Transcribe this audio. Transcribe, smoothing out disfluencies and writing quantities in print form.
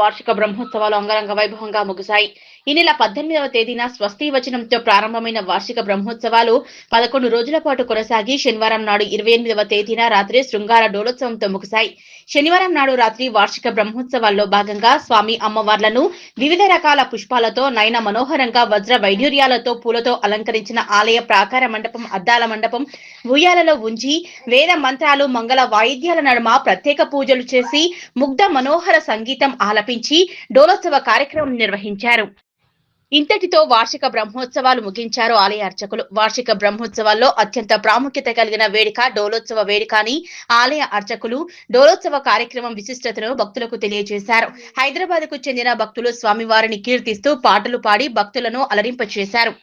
వార్షిక బ్రహ్మోత్సవాలు అంగరంగ వైభవంగా ముగిశాయి. ఈ నెల 18వ తేదీన స్వస్తి వచనంతో ప్రారంభమైన వార్షిక బ్రహ్మోత్సవాలు 11 రోజుల పాటు కొనసాగి శనివారం నాడు 28వ తేదీన రాత్రి శృంగార డోలోత్సవంతో ముగిశాయి. శనివారం నాడు రాత్రి వార్షిక బ్రహ్మోత్సవాల్లో భాగంగా స్వామి అమ్మవార్లను వివిధ రకాల పుష్పాలతో నయన మనోహరంగా వజ్ర వైఢూర్యాలతో పూలతో అలంకరించిన ఆలయ ప్రాకార మండపం, అద్దాల మండపం, ఉయ్యాలలో ఉంచి వేద మంత్రాలు, మంగళ వాయిద్యాల నడుమ ప్రత్యేక పూజలు చేసి ముగ్ధ మనోహర సంగీతం ఆలపించి డోలోత్సవ కార్యక్రమం నిర్వహించారు. ఇంతటితో వార్షిక బ్రహ్మోత్సవాలు ముగించారు ఆలయ అర్చకులు. వార్షిక బ్రహ్మోత్సవాల్లో అత్యంత ప్రాముఖ్యత కలిగిన వేడుక డోలోత్సవ వేడుక అని ఆలయ అర్చకులు డోలోత్సవ కార్యక్రమం విశిష్టతను భక్తులకు తెలియజేశారు. హైదరాబాద్ కు చెందిన భక్తులు స్వామివారిని కీర్తిస్తూ పాటలు పాడి భక్తులను అలరింపచేశారు.